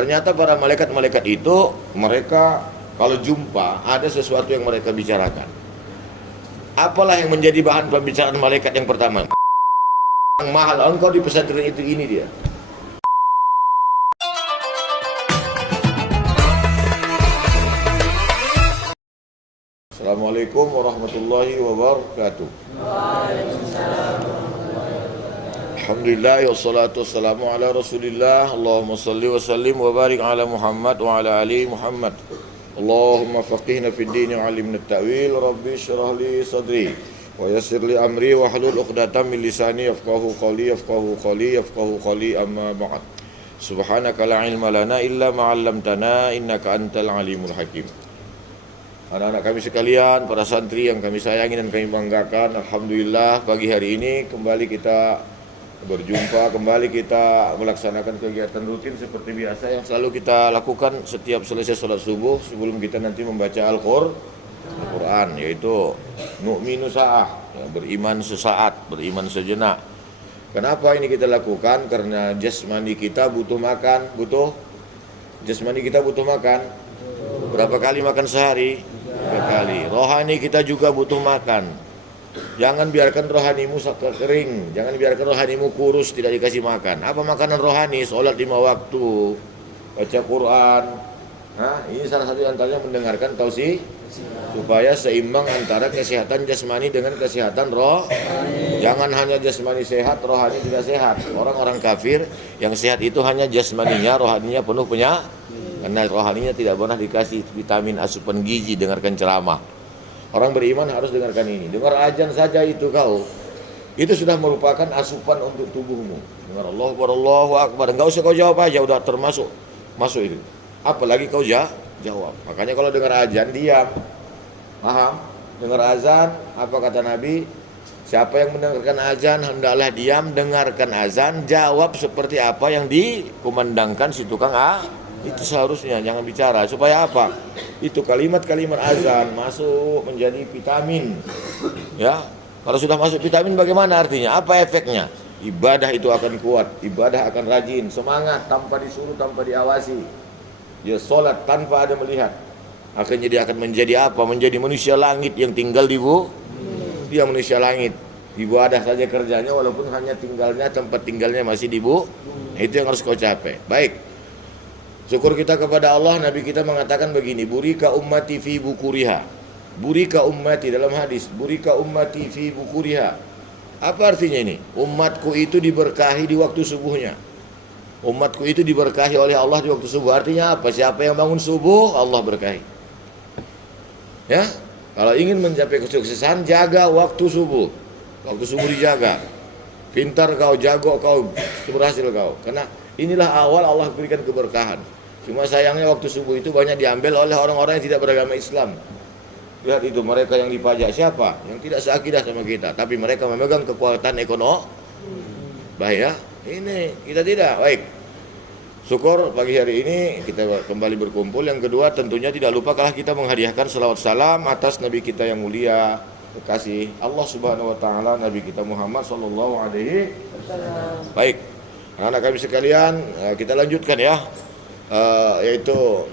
Ternyata para malaikat-malaikat itu, mereka kalau jumpa ada sesuatu yang mereka bicarakan. Apalah yang menjadi bahan pembicaraan malaikat yang pertama? Yang mahal engkau di pesantren itu, ini dia. Assalamualaikum warahmatullahi wabarakatuh. Alhamdulillah wassalatu wassalamu ala Rasulillah. Allahumma salli wa sallim wa barik ala Muhammad wa ala ali Muhammad. Allahumma faqihna fid din wa 'allimna at-ta'wil. Rabbi shrah li sadri wa yassir li amri wa hlul 'uqdatam min lisani yafqahu qawli amma ba'd. Subhanaka la ilma lana illa ma 'allamtana innaka antal alimul hakim. Anak-anak kami sekalian, para santri yang kami sayangi dan kami banggakan, alhamdulillah pagi hari ini kembali kita berjumpa, kembali kita melaksanakan kegiatan rutin seperti biasa yang selalu kita lakukan setiap selesai sholat subuh sebelum kita nanti membaca Al-Quran, yaitu nu'minu sa'ah, ya, beriman sesaat, beriman sejenak. Kenapa ini kita lakukan? Karena jasmani kita butuh makan, jasmani kita butuh makan. Berapa kali makan sehari? 3 kali. Rohani kita juga butuh makan. Jangan biarkan rohanimu kering, jangan biarkan rohanimu kurus, tidak dikasih makan. Apa makanan rohani? Sholat 5 waktu, baca Quran. Ini salah satu antaranya mendengarkan tausiah, supaya seimbang antara kesehatan jasmani dengan kesehatan rohani. Jangan hanya jasmani sehat, rohani tidak sehat. Orang-orang kafir yang sehat itu hanya jasmaninya, rohaninya penuh penyakit. Karena rohaninya tidak pernah dikasih vitamin, asupan gizi, dengarkan ceramah. Orang beriman harus dengarkan ini. Dengar azan saja itu itu sudah merupakan asupan untuk tubuhmu. Dengar Allahu Akbar. Enggak usah kau jawab aja, udah masuk itu. Apalagi kau jawab. Makanya kalau dengar azan diam. Paham? Dengar azan, apa kata Nabi? Siapa yang mendengarkan azan hendaklah diam, dengarkan azan, jawab seperti apa yang dikumandangkan si tukang Itu seharusnya, jangan bicara. Supaya apa? Itu kalimat-kalimat azan masuk menjadi vitamin. Ya, kalau sudah masuk vitamin bagaimana artinya? Apa efeknya? Ibadah itu akan kuat, ibadah akan rajin, semangat tanpa disuruh, tanpa diawasi. Dia sholat tanpa ada melihat. Akhirnya dia akan menjadi apa? Menjadi manusia langit yang tinggal di bumi. Dia manusia langit. Ibadah saja kerjanya, walaupun hanya tinggalnya, tempat tinggalnya masih di bumi. Itu yang harus kau capai. Baik. Syukur kita kepada Allah, Nabi kita mengatakan begini, burika ummati fi bukuriha. Burika ummati dalam hadis, burika ummati fi bukuriha. Apa artinya ini? Umatku itu diberkahi di waktu subuhnya. Umatku itu diberkahi oleh Allah di waktu subuh. Artinya apa? Siapa yang bangun subuh, Allah berkahi. Ya, kalau ingin mencapai kesuksesan, jaga waktu subuh. Waktu subuh dijaga. Pintar kau, jago kau, berhasil kau. Karena inilah awal Allah berikan keberkahan. Cuma sayangnya waktu subuh itu banyak diambil oleh orang-orang yang tidak beragama Islam. Lihat itu, mereka yang dipajak siapa? Yang tidak seakidah sama kita, tapi mereka memegang kekuatan ekonomi. Bahaya. Ini kita tidak. Baik. Syukur pagi hari ini kita kembali berkumpul. Yang kedua tentunya tidak lupa kalah kita menghadiahkan salawat salam atas Nabi kita yang mulia, kekasih Allah Subhanahu wa taala, Nabi kita Muhammad sallallahu alaihi wasallam. Baik. Anak-anak kami sekalian, kita lanjutkan ya. Yaitu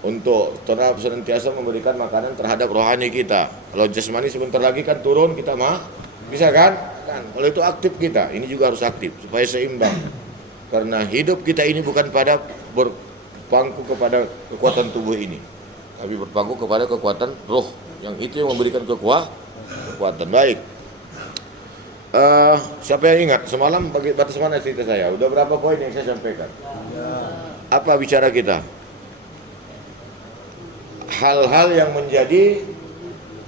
untuk tetap senantiasa memberikan makanan terhadap rohani kita. Kalau jasmani sebentar lagi kan turun, kita bisa kan? Kalau itu aktif kita, ini juga harus aktif supaya seimbang. Karena hidup kita ini bukan pada berpangku kepada kekuatan tubuh ini, tapi berpangku kepada kekuatan roh, yang itu yang memberikan kekuatan. Baik. Siapa yang ingat semalam batas mana cerita saya? Udah berapa poin yang saya sampaikan? Apa bicara kita? Hal-hal yang menjadi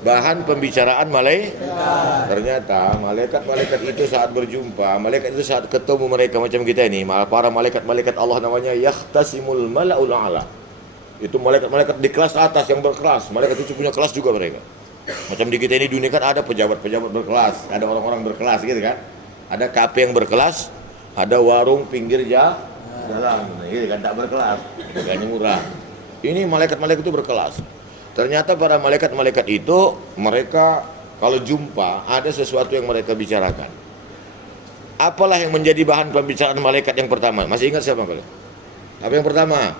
bahan pembicaraan malaikat. Ternyata malaikat-malaikat itu saat berjumpa, malaikat itu saat ketemu mereka macam kita ini, para malaikat-malaikat Allah namanya yahtasimul mala'ul a'la. Itu malaikat-malaikat di kelas atas yang berkelas. Malaikat itu punya kelas juga mereka. Macam di kita ini dunia kan ada pejabat-pejabat berkelas, ada orang-orang berkelas gitu kan. Ada kafe yang berkelas, ada warung pinggir jalan, gitu kan, tak berkelas, harganya murah. Ini malaikat-malaikat itu berkelas. Ternyata para malaikat-malaikat itu, mereka kalau jumpa ada sesuatu yang mereka bicarakan. Apalah yang menjadi bahan pembicaraan malaikat yang pertama? Masih ingat siapa kalian? Apa yang pertama?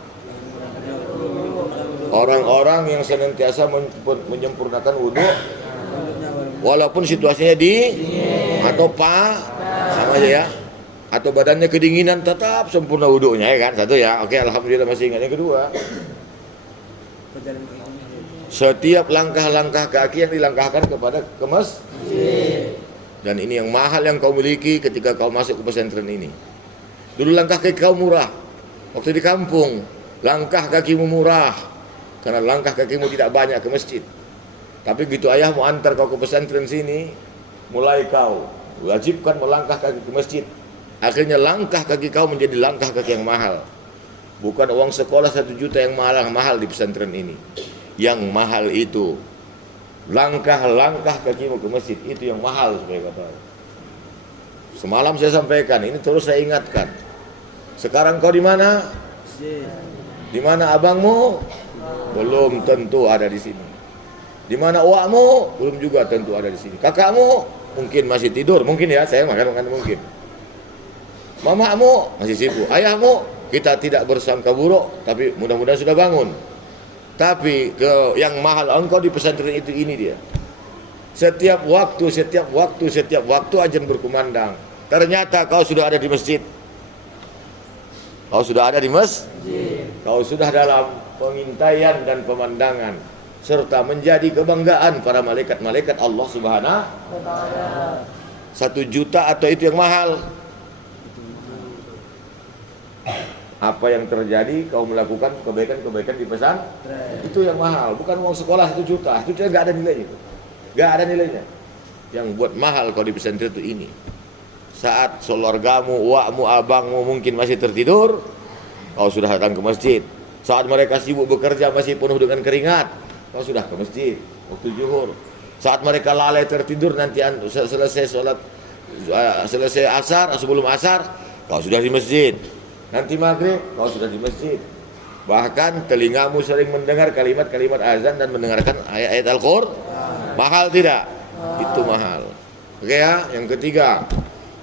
Orang-orang yang senantiasa menyempurnakan wudhu walaupun situasinya atau sama aja ya, atau badannya kedinginan tetap sempurna wudhunya ya kan, satu ya. Oke, alhamdulillah masih ingat. Yang kedua, setiap langkah-langkah kaki yang dilangkahkan kepada ke masjid. Dan ini yang mahal yang kau miliki ketika kau masuk ke pesantren ini. Dulu langkah kaki kau murah. Waktu di kampung, langkah kakimu murah. Karena langkah kakimu tidak banyak ke masjid. Tapi begitu ayahmu antar kau ke pesantren sini, mulai kau wajibkan melangkah kaki ke masjid. Akhirnya langkah kaki kau menjadi langkah kaki yang mahal. Bukan uang sekolah 1 juta yang mahal di pesantren ini. Yang mahal itu langkah-langkah kakimu ke masjid, itu yang mahal supaya kau tahu. Semalam saya sampaikan, ini terus saya ingatkan. Sekarang kau di mana? Di mana abangmu? Belum tentu ada di sini. Di mana uakmu? Belum juga tentu ada di sini. Kakakmu mungkin masih tidur, mungkin ya, saya makan mungkin. Mamamu masih sibuk. Ayahmu kita tidak bersangka buruk, tapi mudah-mudahan sudah bangun. Tapi yang mahal engkau di pesantren itu ini dia. Setiap waktu ajan berkumandang. Ternyata kau sudah ada di masjid. Kau sudah ada di masjid. Kau sudah dalam pengintaian dan pemandangan serta menjadi kebanggaan para malaikat-malaikat Allah Subhanahu wa taala. 1 juta atau itu yang mahal. Apa yang terjadi kau melakukan kebaikan-kebaikan di pesantren itu yang mahal, bukan uang sekolah 1 juta. Itu enggak ada nilainya. Enggak ada nilainya. Yang buat mahal kau di pesantren itu ini. Saat keluargamu, uakmu, abangmu mungkin masih tertidur, kau sudah datang ke masjid. Saat mereka sibuk bekerja masih penuh dengan keringat, kau sudah ke masjid waktu zuhur. Saat mereka lalai tertidur nanti selesai sholat, selesai asar, sebelum asar, kau sudah di masjid. Nanti maghrib, kau sudah di masjid. Bahkan telingamu sering mendengar kalimat-kalimat azan dan mendengarkan ayat-ayat Al-Qur'an. Mahal tidak? Itu mahal. Oke ya, yang ketiga.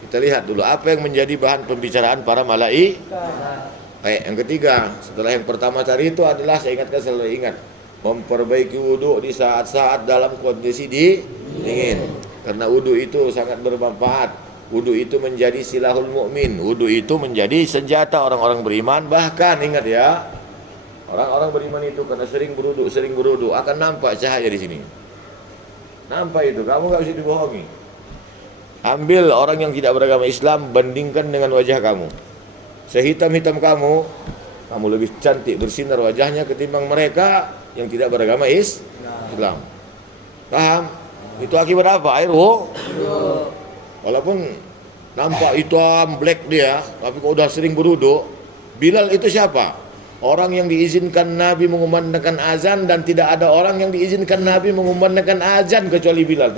Kita lihat dulu apa yang menjadi bahan pembicaraan para malaikat. Baik, yang ketiga, setelah yang pertama tadi itu adalah, saya ingatkan, selalu ingat, memperbaiki wudhu di saat-saat dalam kondisi dingin. Karena wudhu itu sangat bermanfaat. Wudhu itu menjadi silahul mukmin. Wudhu itu menjadi senjata orang-orang beriman. Bahkan ingat ya, orang-orang beriman itu karena sering berwudhu akan nampak cahaya di sini. Nampak itu, kamu nggak bisa dibohongi. Ambil orang yang tidak beragama Islam, bandingkan dengan wajah kamu. Sehitam-hitam kamu lebih cantik bersinar wajahnya ketimbang mereka yang tidak beragama Islam. Paham? Itu akibat apa? Air walaupun nampak hitam, black dia, tapi kalau udah sering berwudu. Bilal itu siapa? Orang yang diizinkan Nabi mengumandangkan azan, dan tidak ada orang yang diizinkan Nabi mengumandangkan azan kecuali Bilal.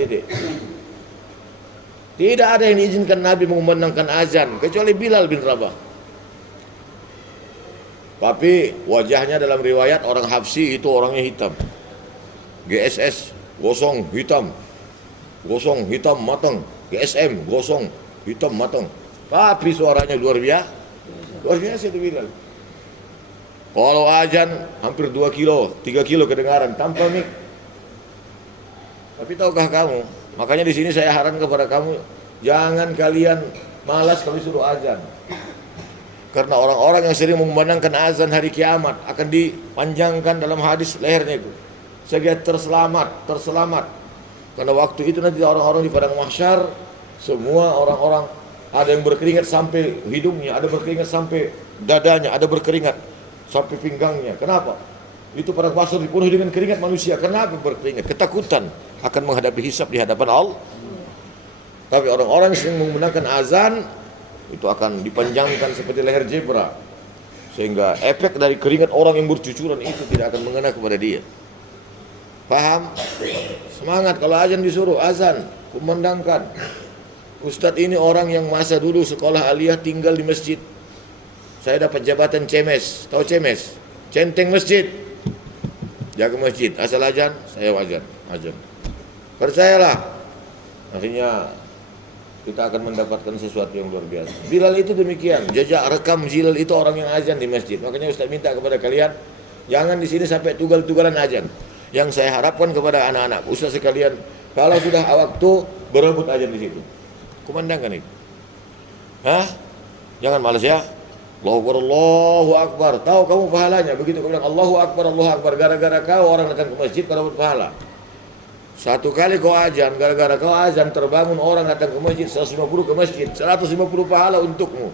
Tidak ada yang diizinkan Nabi mengumandangkan azan kecuali Bilal bin Rabah. Tapi wajahnya dalam riwayat orang Habsyi itu orangnya hitam. GSS gosong hitam matang. GSM gosong hitam matang. Tapi suaranya luar biasa itu Bilal. Kalau azan hampir 2 kilo, 3 kilo kedengaran tanpa mik. Tapi tahukah kamu? Makanya di sini saya haran kepada kamu, jangan kalian malas kalau disuruh azan. Karena orang-orang yang sering memandangkan azan hari kiamat akan dipanjangkan dalam hadis lehernya itu. Sehingga terselamat. Karena waktu itu nanti orang-orang di padang mahsyar, semua orang-orang ada yang berkeringat sampai hidungnya, ada berkeringat sampai dadanya, ada berkeringat sampai pinggangnya. Kenapa? Itu padang mahsyar dipenuhi dengan keringat manusia. Kenapa berkeringat? Ketakutan akan menghadapi hisab di hadapan Allah. Tapi orang-orang yang sering menggunakan azan itu akan dipanjangkan seperti leher zebra, sehingga efek dari keringat orang yang bercucuran itu tidak akan mengena kepada dia. Paham? Semangat kalau azan disuruh azan, kumandangkan. Ustadz ini orang yang masa dulu sekolah aliyah tinggal di masjid. Saya dapat jabatan cemes. Tahu cemes? Centeng masjid. Jaga masjid. Asal azan, saya azan. Percayalah. Akhirnya kita akan mendapatkan sesuatu yang luar biasa. Bilal itu demikian, jejak rekam Bilal itu orang yang azan di masjid. Makanya Ustaz minta kepada kalian, jangan di sini sampai tugal-tugalan azan. Yang saya harapkan kepada anak-anak, Ustaz sekalian, kalau sudah waktu berebut azan di situ. Kumandangkan itu. Hah? Jangan malas ya. Allahu Akbar, Allahu Akbar. Tahu kamu pahalanya. Begitu kau bilang Allahu Akbar, Allahu Akbar, gara-gara kau orang datang ke masjid kau dapat pahala. Satu kali kau azan, gara-gara kau azan terbangun orang datang ke masjid, 150 ke masjid, 150 pahala untukmu.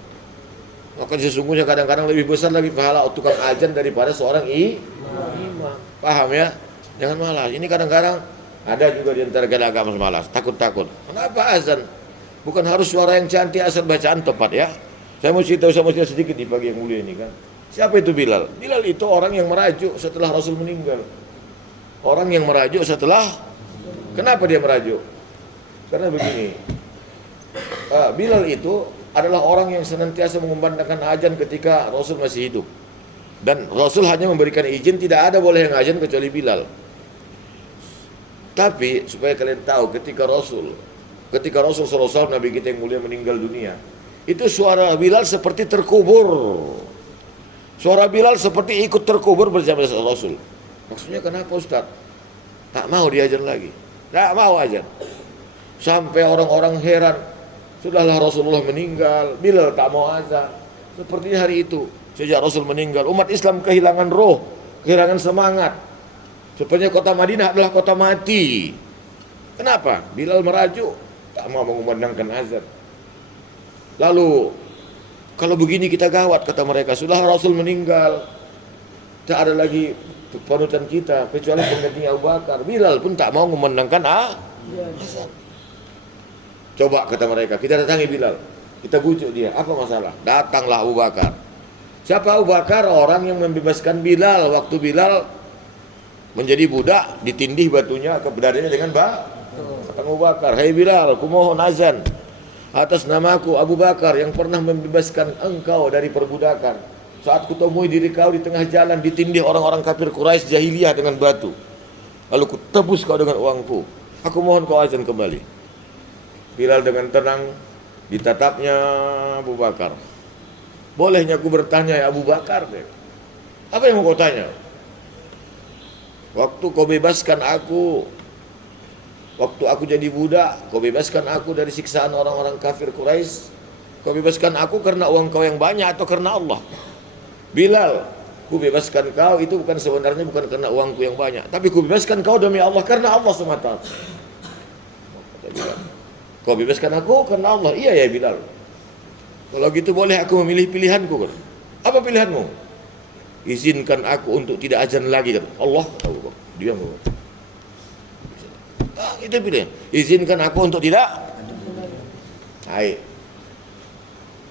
Maka sesungguhnya kadang-kadang lebih besar lagi pahala tukang azan daripada seorang imam. Paham ya? Jangan malas. Ini kadang-kadang ada juga di antara kita agak malas, takut-takut. Kenapa azan? Bukan harus suara yang cantik asal bacaan tepat ya. Saya mau cerita sedikit di pagi yang mulia ini kan. Siapa itu Bilal? Bilal itu orang yang merajuk setelah Rasul meninggal. Orang yang merajuk setelah. Kenapa dia merajuk? Karena begini. Bilal itu adalah orang yang senantiasa mengumandangkan azan ketika Rasul masih hidup. Dan Rasul hanya memberikan izin, tidak ada boleh yang azan kecuali Bilal. Tapi supaya kalian tahu ketika Rasul SAW, Nabi kita yang mulia meninggal dunia, itu suara Bilal seperti terkubur. Suara Bilal seperti ikut terkubur bersama Rasul. Maksudnya kenapa Ustaz? Tak mau diajar lagi. Tak mau ajar. Sampai orang-orang heran. Sudahlah Rasulullah meninggal, Bilal tak mau azan. Seperti hari itu, sejak Rasul meninggal, umat Islam kehilangan roh, kehilangan semangat. Sebenarnya kota Madinah adalah kota mati. Kenapa? Bilal merajuk, tak mau mengumandangkan azan. Lalu, kalau begini kita gawat, kata mereka. Sudah Rasul meninggal, tak ada lagi panutan kita, kecuali penggantinya Abu Bakar. Bilal pun tak mau mengumandangkan azan. Coba kata mereka, kita datangi Bilal, kita bujuk dia, apa masalah? Datanglah Abu Bakar. Siapa Abu Bakar? Orang yang membebaskan Bilal waktu Bilal menjadi budak, ditindih batunya ke dadanya dengan kata Abu Bakar, "Hai Bilal, kumohon azan atas namaku Abu Bakar yang pernah membebaskan engkau dari perbudakan. Saat kutemui diri kau di tengah jalan ditindih orang-orang kafir Quraisy jahiliyah dengan batu. Lalu kutebus kau dengan uangku. Aku mohon kau azan kembali." Bilal dengan tenang ditatapnya Abu Bakar. "Bolehnya aku bertanya ya Abu Bakar?" "Apa yang mau kau tanya?" "Waktu kau bebaskan aku, waktu aku jadi budak, kau bebaskan aku dari siksaan orang-orang kafir Quraisy. Kau bebaskan aku karena uang kau yang banyak atau karena Allah?" "Bilal, ku bebaskan kau itu sebenarnya bukan karena uangku yang banyak, tapi ku bebaskan kau demi Allah, karena Allah semata." Kata Bilal, "Kau bebaskan aku karena Allah?" "Iya ya Bilal." "Kalau gitu boleh aku memilih pilihanku?" "Apa pilihanmu?" "Izinkan aku untuk tidak azan lagi." Kata Allah. Dia mau. Itu pilihan. Izinkan aku untuk tidak. Hai.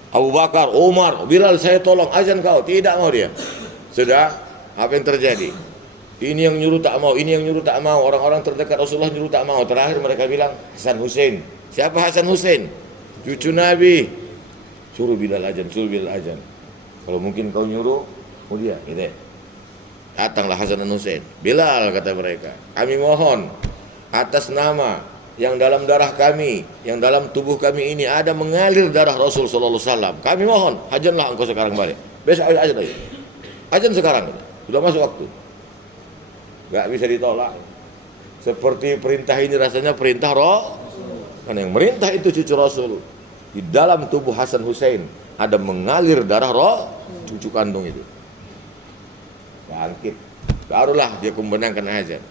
Abu Bakar, Umar, Bilal, saya tolong azan kau. Tidak mau dia. Sudah, apa yang terjadi? Ini yang nyuruh tak mau, ini yang nyuruh tak mau. Orang-orang terdekat Rasulullah nyuruh tak mau. Terakhir mereka bilang, Hasan Hussein. Siapa Hasan Hussein? Cucu Nabi. Suruh Bilal azan, suruh Bilal azan. Kalau mungkin kau nyuruh, mulia, gitu. Datanglah Hasan dan Hussein. "Bilal," kata mereka, "kami mohon atas nama yang dalam darah kami, yang dalam tubuh kami ini ada mengalir darah Rasul sallallahu alaihi wasallam. Kami mohon, azanlah engkau sekarang balik. Besok azan lagi. Azan sekarang. Sudah masuk waktu." Gak bisa ditolak. Seperti perintah ini rasanya perintah roh. Karena yang merintah itu cucu Rasul. Di dalam tubuh Hasan Hussein ada mengalir darah roh cucu kandung itu. Bangkit. Barulah dia kumandangkan azan.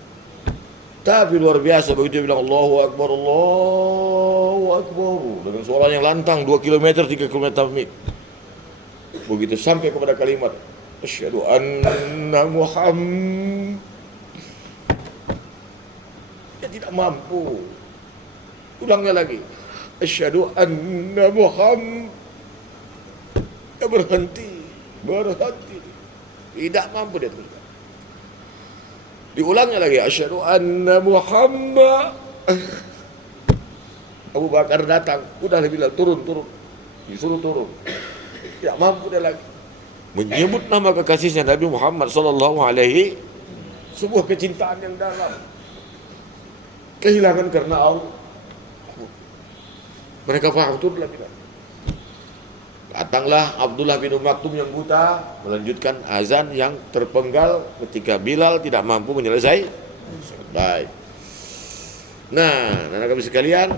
Tapi luar biasa begitu dia bilang Allahu Akbar, Allahu Akbar, dengan suara yang lantang 2 km 3 km mil. Begitu sampai kepada kalimat asyhadu anna Muhammad, dia tidak mampu. Ulangnya lagi asyhadu anna Muhammad, dia berhenti, tidak mampu dia teruskan. Diulangnya lagi asyhadu anna Muhammad. Abu Bakar datang, udah bilang turun, disuruh turun. Tidak mampu dia lagi. Menyebut nama kekasihnya Nabi Muhammad sallallahu alaihi, sebuah kecintaan yang dalam. Kehilangan karena Allah. Mereka paham, turunlah Bilal. Datanglah Abdullah bin Maktum yang buta, melanjutkan azan yang terpenggal ketika Bilal tidak mampu menyelesaikan. Baik. Nah, anak kami sekalian,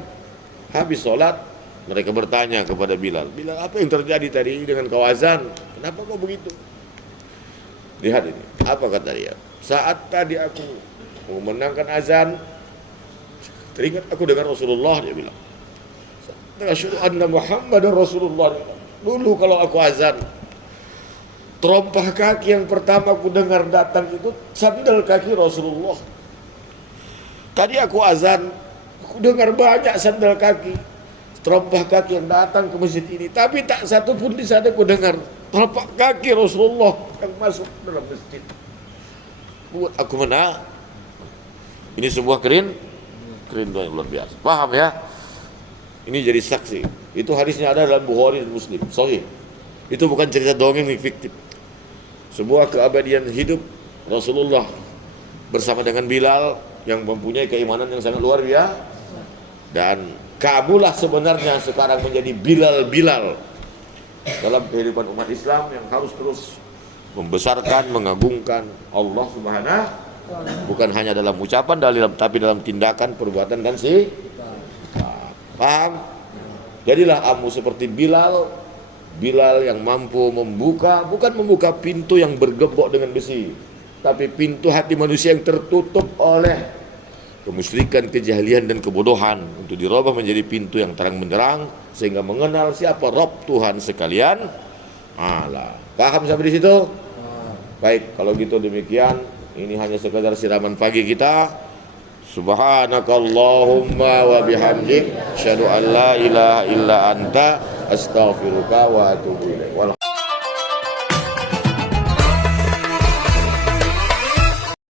habis sholat, mereka bertanya kepada Bilal, Bilal, apa yang terjadi tadi dengan kau azan? Kenapa kau begitu? Lihat ini, apa kata dia? Saat tadi aku memenangkan azan, teringat aku dengan Rasulullah, dia bilang. Asyhadu anna Muhammadar Rasulullah. Dulu kalau aku azan, terompah kaki yang pertama aku dengar datang itu sandal kaki Rasulullah. Tadi aku azan, aku dengar banyak sandal kaki, terompah kaki yang datang ke masjid ini. Tapi tak satu pun di sana aku dengar terompah kaki Rasulullah yang masuk dalam masjid. Buat aku mana? Ini sebuah kerinduan yang luar biasa. Paham ya? Ini jadi saksi. Itu hadisnya ada dalam Bukhari dan Muslim. Sahih. Itu bukan cerita dongeng yang fiktif. Sebuah keabadian hidup Rasulullah bersama dengan Bilal yang mempunyai keimanan yang sangat luar biasa. Dan kamulah sebenarnya sekarang menjadi Bilal dalam kehidupan umat Islam yang harus terus membesarkan, mengagungkan Allah Subhanahu, bukan hanya dalam ucapan, tapi dalam tindakan, perbuatan dan paham? Jadilah kamu seperti Bilal yang mampu membuka, bukan membuka pintu yang bergembok dengan besi, tapi pintu hati manusia yang tertutup oleh kemusyrikan, kejahilian dan kebodohan, untuk dirubah menjadi pintu yang terang benderang sehingga mengenal siapa Rabb Tuhan sekalian. Alah, paham sampai di situ? Baik, kalau gitu demikian, ini hanya sekedar siraman pagi kita. Subhanakallahumma wa bihamdik, asyhadu an la ilaha illa anta, astaghfiruka wa atubu ilaik.